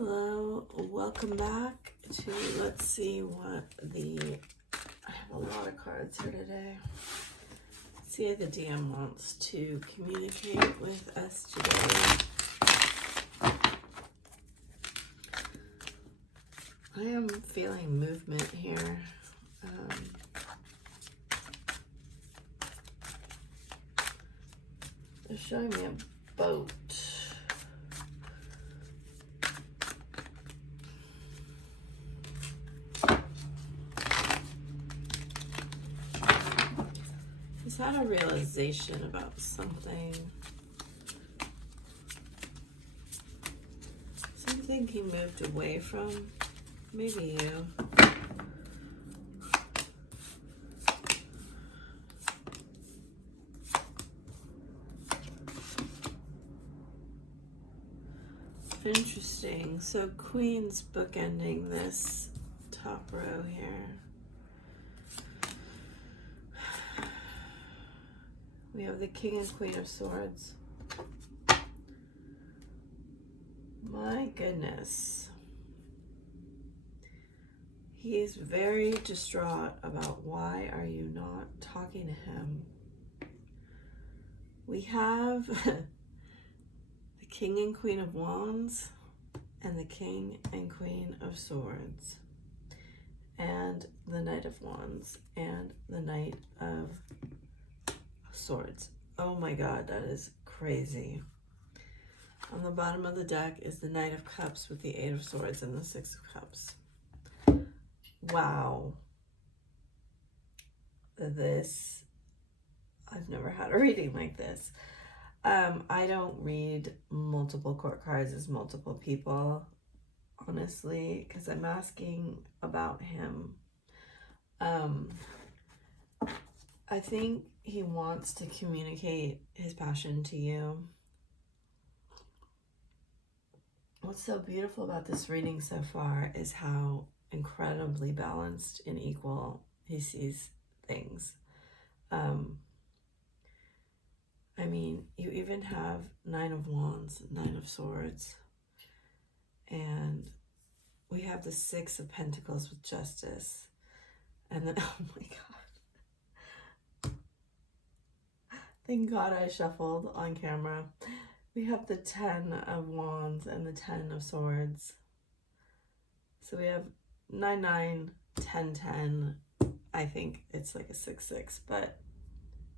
Hello, welcome back to, let's see what I have a lot of cards here today. Let's see if the DM wants to communicate with us today. I am feeling movement here. They're showing me a boat. He's had a realization about something. Something he moved away from. Maybe you. Interesting. So Queen's bookending this top row here. We have the King and Queen of Swords. My goodness. He's very distraught about why are you not talking to him. We have the King and Queen of Wands and the King and Queen of Swords and the Knight of Wands and the Knight of Swords. Oh my God, that is crazy. On the bottom of the deck is the Knight of Cups with the Eight of Swords and the Six of Cups. Wow. This, I've never had a reading like this. I don't read multiple court cards as multiple people, honestly, because I'm asking about him. I think he wants to communicate his passion to you. What's so beautiful about this reading so far is how incredibly balanced and equal he sees things. I mean, you even have Nine of Wands, Nine of Swords, and we have the Six of Pentacles with Justice. And then, oh my God. Thank God I shuffled on camera. We have the 10 of Wands and the 10 of Swords. So we have 9, 9, 10, 10. I think it's like a 6, 6, but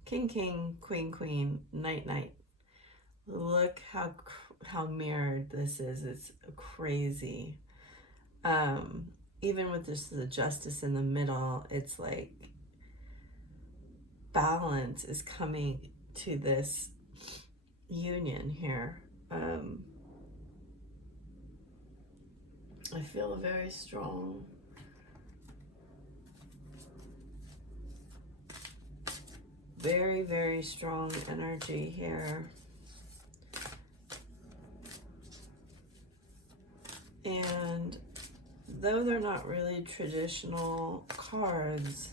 King, King, Queen, Queen, Knight, Knight. Look how mirrored this is. It's crazy. Even with this, the Justice in the middle, it's like balance is coming to this union here. I feel a very strong very, very strong energy here. And though they're not really traditional cards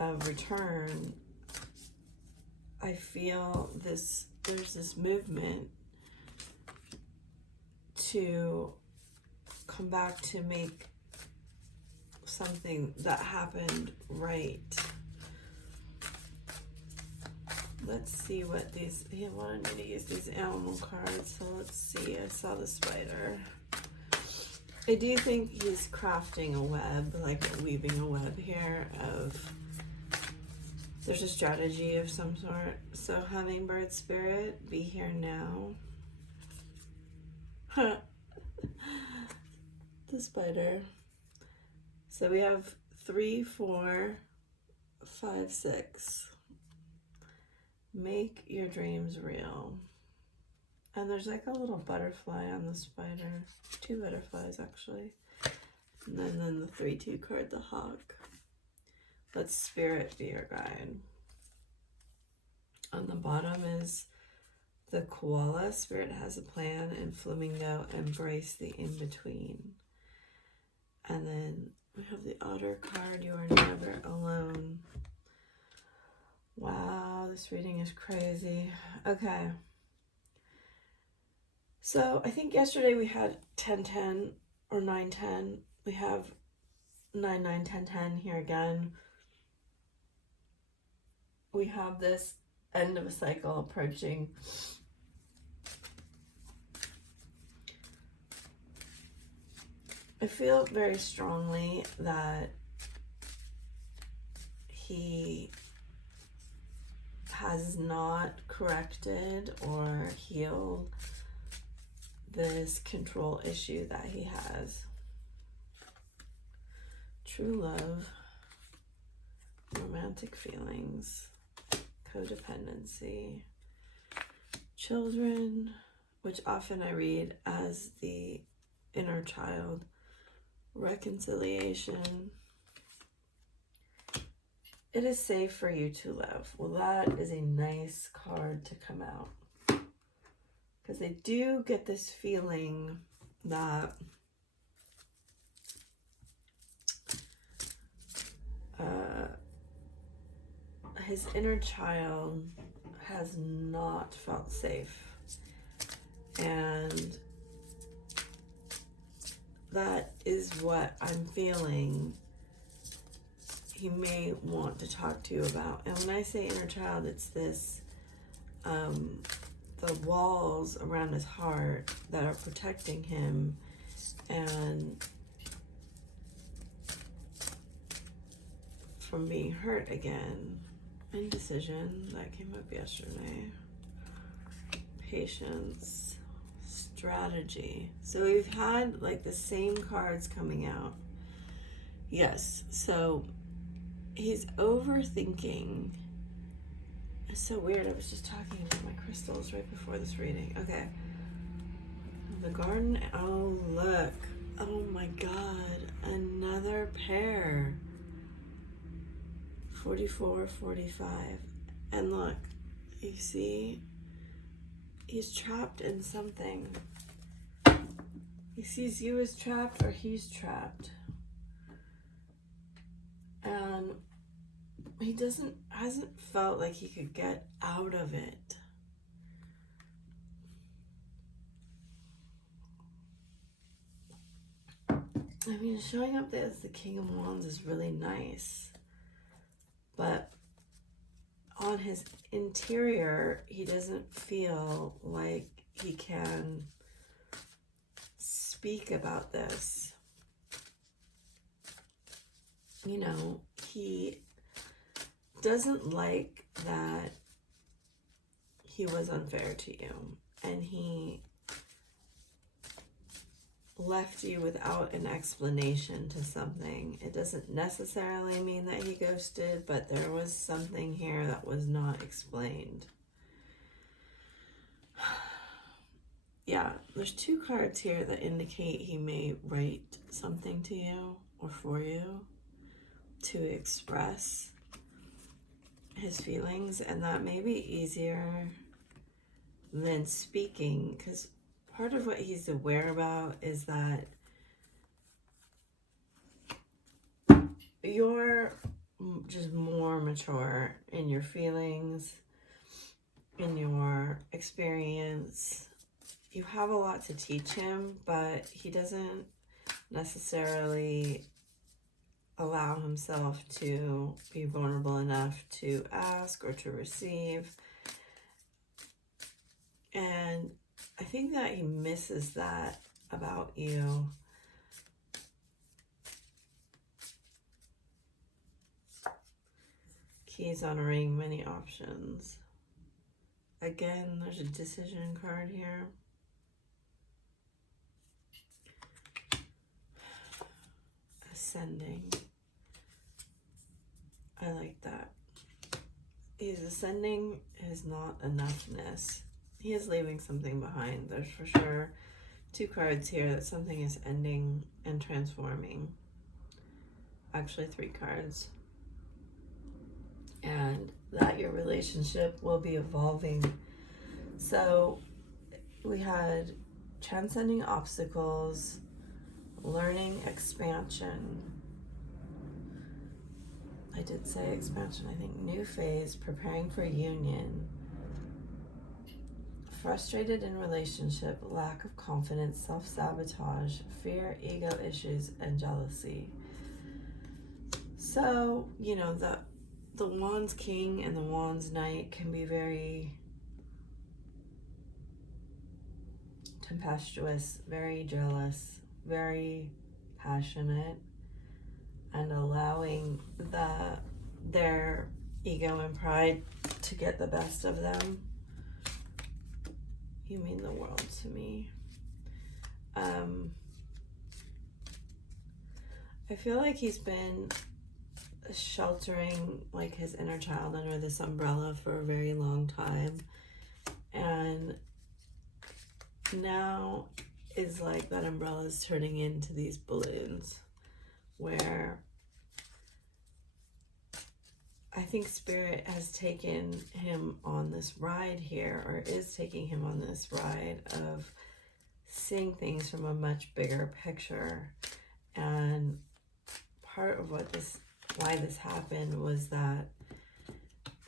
of return, I feel there's this movement to come back to make something that happened right. Let's see what these, he wanted me to use these animal cards, so let's see. I saw the spider. I do think he's crafting a web, like weaving a web here of, there's a strategy of some sort. So hummingbird spirit, be here now. The spider. So we have 3, 4, 5, 6. Make your dreams real. And there's like a little butterfly on the spider. 2 butterflies actually. And then the 3-2 card, the hawk. Let spirit be your guide. On the bottom is the koala. Spirit has a plan, and flamingo, embrace the in-between. And then we have the otter card, you are never alone. Wow, this reading is crazy. Okay. So I think yesterday we had 10-10 or 9-10. We have 9-9-10-10 here again. We have this end of a cycle approaching. I feel very strongly that he has not corrected or healed this control issue that he has. True love, romantic feelings, codependency, children, which often I read as the inner child, reconciliation. It is safe for you to love. Well, that is a nice card to come out. Because I do get this feeling that his inner child has not felt safe. And that is what I'm feeling he may want to talk to you about. And when I say inner child, it's this, the walls around his heart that are protecting him, and from being hurt again. Indecision, that came up yesterday. Patience, strategy. So we've had like the same cards coming out. Yes, so he's overthinking. It's so weird. I was just talking about my crystals right before this reading. Okay. The garden. Oh, look. Oh my God. Another pair. 44, 45. And look, you see, he's trapped in something. He sees you as trapped, or he's trapped. And he hasn't felt like he could get out of it. I mean, showing up as the King of Wands is really nice. But on his interior, he doesn't feel like he can speak about this. You know, he doesn't like that he was unfair to you, and he left you without an explanation to something. It doesn't necessarily mean that he ghosted, but there was something here that was not explained. Yeah, there's two cards here that indicate he may write something to you or for you to express his feelings, and that may be easier than speaking, because part of what he's aware about is that you're just more mature in your feelings, in your experience. You have a lot to teach him, but he doesn't necessarily allow himself to be vulnerable enough to ask or to receive. And I think that he misses that about you. Keys on a ring, many options. Again, there's a decision card here. Ascending. I like that. He's ascending is not enoughness. He is leaving something behind. There's for sure two cards here that something is ending and transforming. Actually, three cards. And that your relationship will be evolving. So we had transcending obstacles, learning expansion. I did say expansion, I think. New phase, preparing for union. frustrated in relationship, lack of confidence, self-sabotage, fear, ego issues, and jealousy. So, you know, the Wands King and the Wands Knight can be very tempestuous, very jealous, very passionate, and allowing their ego and pride to get the best of them. You mean the world to me. I feel like he's been sheltering like his inner child under this umbrella for a very long time, and now is like that umbrella is turning into these balloons, where I think Spirit has taken him on this ride here, or is taking him on this ride of seeing things from a much bigger picture. And part of why this happened was that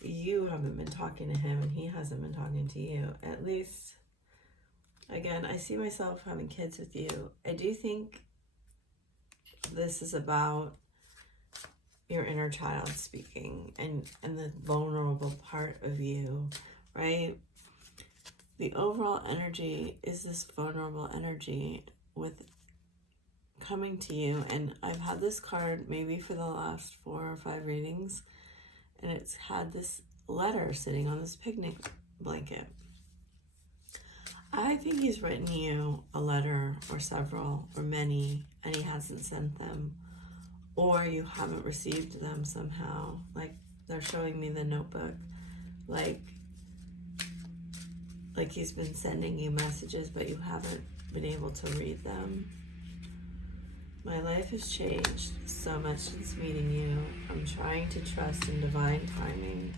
you haven't been talking to him and he hasn't been talking to you. At least, again, I see myself having kids with you. I do think this is about your inner child speaking, and the vulnerable part of you, right? The overall energy is this vulnerable energy with coming to you. And I've had this card maybe for the last 4 or 5 readings, and it's had this letter sitting on this picnic blanket. I think he's written you a letter, or several, or many, and he hasn't sent them, or you haven't received them somehow. Like, they're showing me the notebook, like he's been sending you messages, but you haven't been able to read them. My life has changed so much since meeting you. I'm trying to trust in divine timing.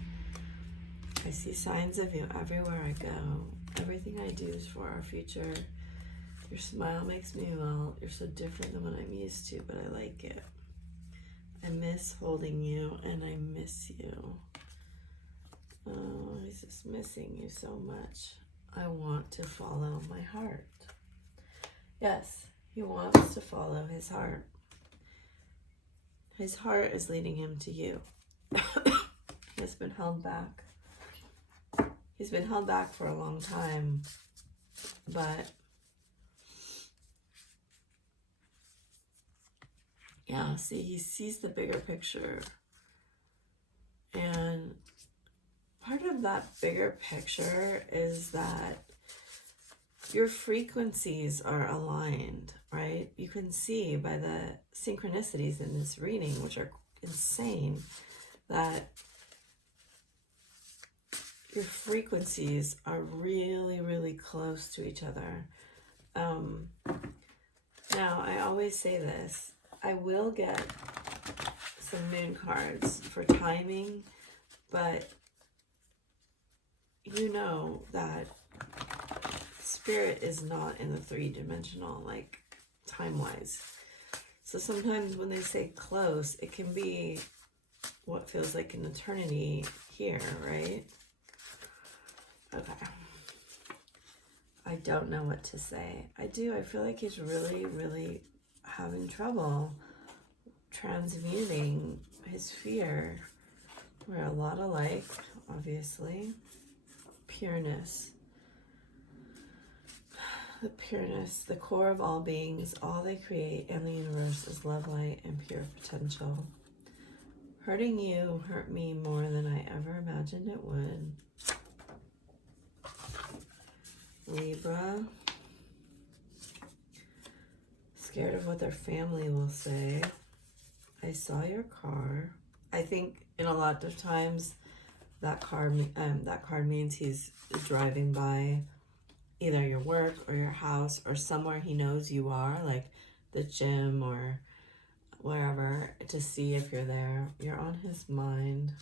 I see signs of you everywhere I go. Everything I do is for our future. Your smile makes me well. You're so different than what I'm used to, but I like it. I miss holding you, and I miss you. Oh, he's just missing you so much. I want to follow my heart. Yes, he wants to follow his heart. His heart is leading him to you. He has been held back. He's been held back for a long time, but yeah, see, he sees the bigger picture. And part of that bigger picture is that your frequencies are aligned, right? You can see by the synchronicities in this reading, which are insane, that your frequencies are really, really close to each other. Now, I always say this. I will get some moon cards for timing, but you know that Spirit is not in the 3-dimensional, like, time-wise. So sometimes when they say close, it can be what feels like an eternity here, right? Okay. I don't know what to say. I feel like he's really, really having trouble transmuting his fear. We're a lot alike, obviously. Pureness. The pureness, the core of all beings, all they create and the universe is love, light, and pure potential. Hurting you hurt me more than I ever imagined it would. Libra. Scared of what their family will say. I saw your car. I think in a lot of times that card means he's driving by either your work or your house or somewhere he knows you are, like the gym or wherever, to see if you're there. You're on his mind.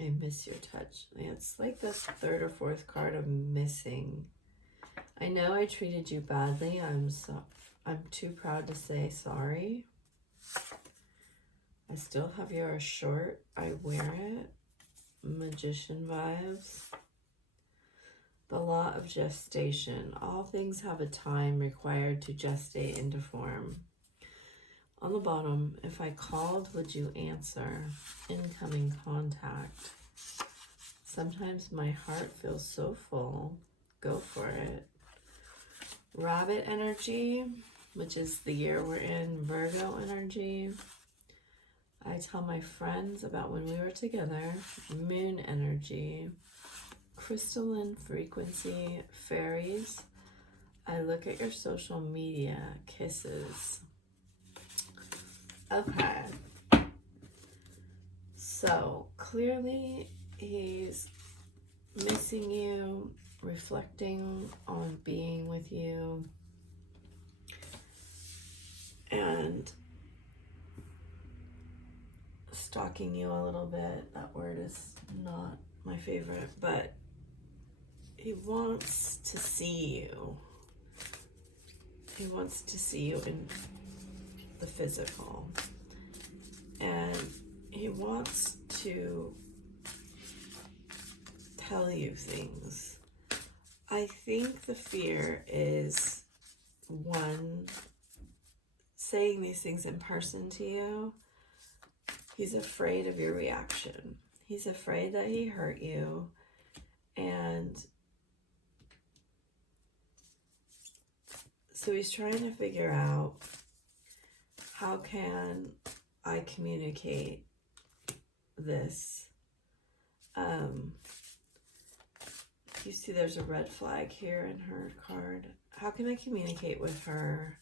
I miss your touch. It's like the 3rd or 4th card of missing. I know I treated you badly. I'm too proud to say sorry. I still have your shirt. I wear it. Magician vibes. The law of gestation. All things have a time required to gestate into form. On the bottom, if I called, would you answer? Incoming contact. Sometimes my heart feels so full. Go for it. Rabbit energy, which is the year we're in. Virgo energy. I tell my friends about when we were together. Moon energy. Crystalline frequency. Fairies. I look at your social media. Kisses. Okay. So clearly he's missing you, reflecting on being with you, and stalking you a little bit. That word is not my favorite, but he wants to see you. He wants to see you in the physical. And he wants to tell you things. I think the fear is, one, saying these things in person to you. He's afraid of your reaction. He's afraid that he hurt you. And so he's trying to figure out, how can I communicate this? You see there's a red flag here in her card. How can I communicate with her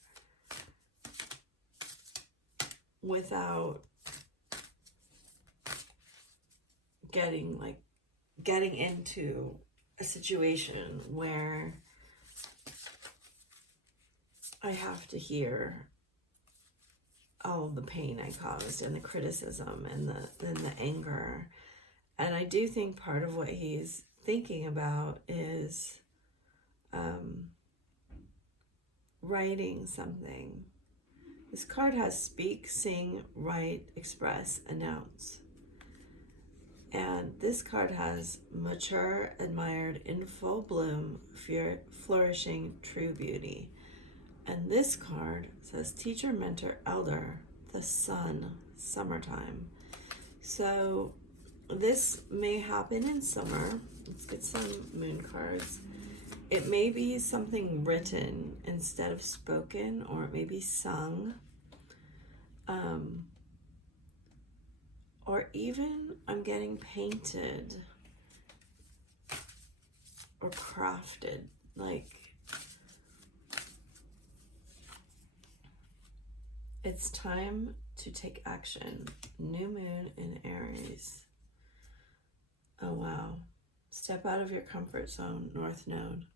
without getting into a situation where I have to hear all of the pain I caused and the criticism and the anger. And I do think part of what he's thinking about is writing something. This card has speak, sing, write, express, announce. And this card has mature, admired, in full bloom, flourishing, true beauty. And this card says teacher, mentor, elder, the sun, summertime. So this may happen in summer. Let's get some moon cards. It may be something written instead of spoken, or it may be sung. Or even I'm getting painted or crafted. Like, it's time to take action. New moon in Aries. Oh, wow. Step out of your comfort zone, North Node.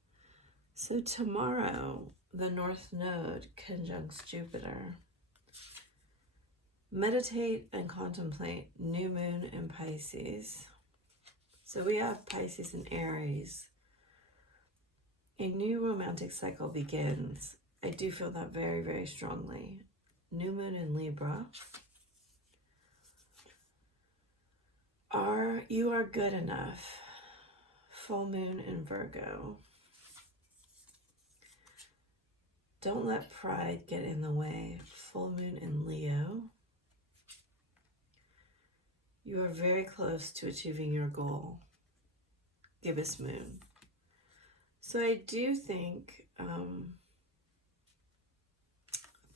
So tomorrow, the North Node conjuncts Jupiter. Meditate and contemplate. New moon in Pisces. So we have Pisces and Aries. A new romantic cycle begins. I do feel that very, very strongly. New moon in Libra. You are good enough. Full moon in Virgo. Don't let pride get in the way. Full moon in Leo. You are very close to achieving your goal. Gibbous moon. So I do think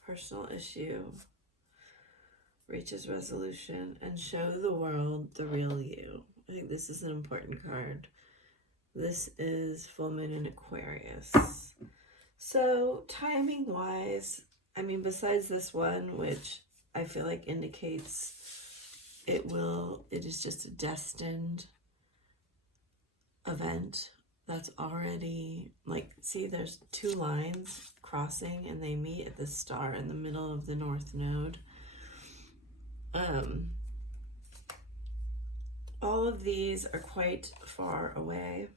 personal issue reaches resolution and show the world the real you. I think this is an important card. This is full moon in Aquarius. So timing wise, I mean, besides this one, which I feel like indicates it is just a destined event that's already, like, see, there's two lines crossing and they meet at the star in the middle of the North Node. All of these are quite far away.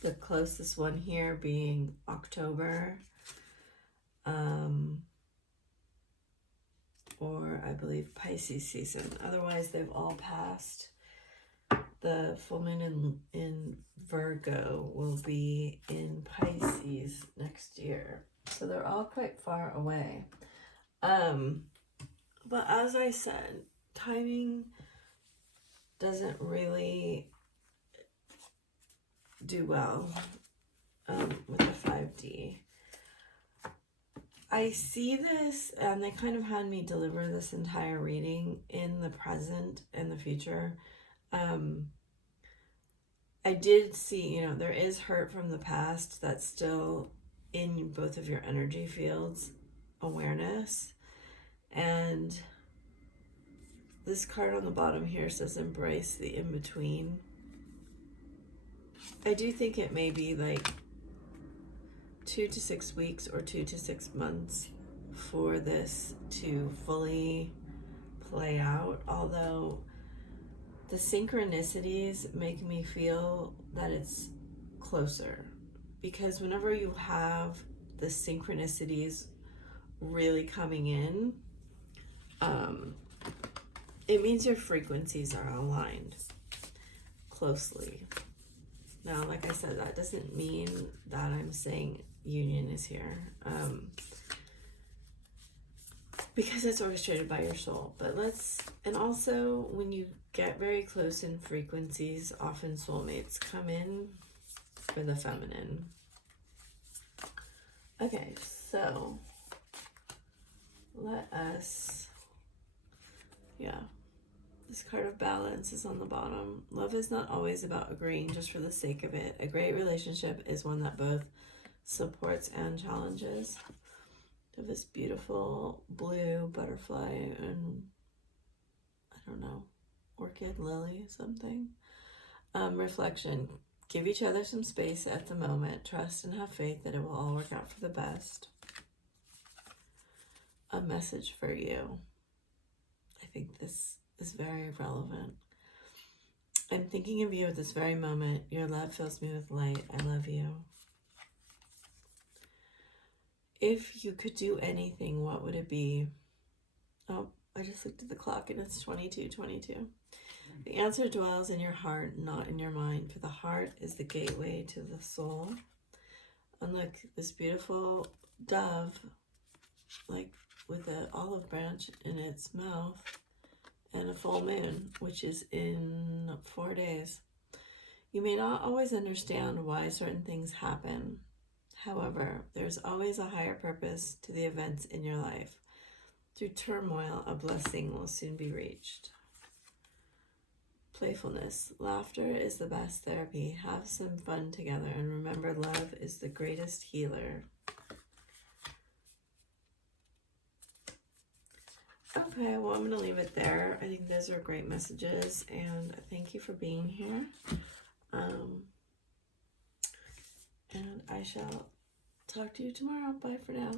The closest one here being October, or I believe Pisces season. Otherwise, they've all passed. the full moon in Virgo will be in Pisces next year. So they're all quite far away. But as I said, timing doesn't really do well with the 5D. I see this, and they kind of had me deliver this entire reading in the present and the future. I did see, there is hurt from the past that's still in both of your energy fields, awareness. And this card on the bottom here says embrace the in-between. I do think it may be like 2 to 6 weeks or 2 to 6 months for this to fully play out, although the synchronicities make me feel that it's closer, because whenever you have the synchronicities really coming in, it means your frequencies are aligned closely. Now, like I said, that doesn't mean that I'm saying union is here, because it's orchestrated by your soul. But and also when you get very close in frequencies, often soulmates come in for the feminine. Okay, so let us, this card of balance is on the bottom. Love is not always about agreeing just for the sake of it. A great relationship is one that both supports and challenges. Have this beautiful blue butterfly and I don't know, orchid, lily, something. Reflection. Give each other some space at the moment. Trust and have faith that it will all work out for the best. A message for you. I think this is very relevant. I'm thinking of you at this very moment. Your love fills me with light. I love you. If you could do anything, what would it be? Oh, I just looked at the clock and it's 22:22. The answer dwells in your heart, not in your mind, for the heart is the gateway to the soul. And look, this beautiful dove, like with an olive branch in its mouth, and a full moon, which is in 4 days. You may not always understand why certain things happen. However, there's always a higher purpose to the events in your life. Through turmoil, a blessing will soon be reached. Playfulness. Laughter is the best therapy. Have some fun together, and remember, love is the greatest healer. Okay, well, I'm going to leave it there. I think those are great messages, and thank you for being here. And I shall talk to you tomorrow. Bye for now.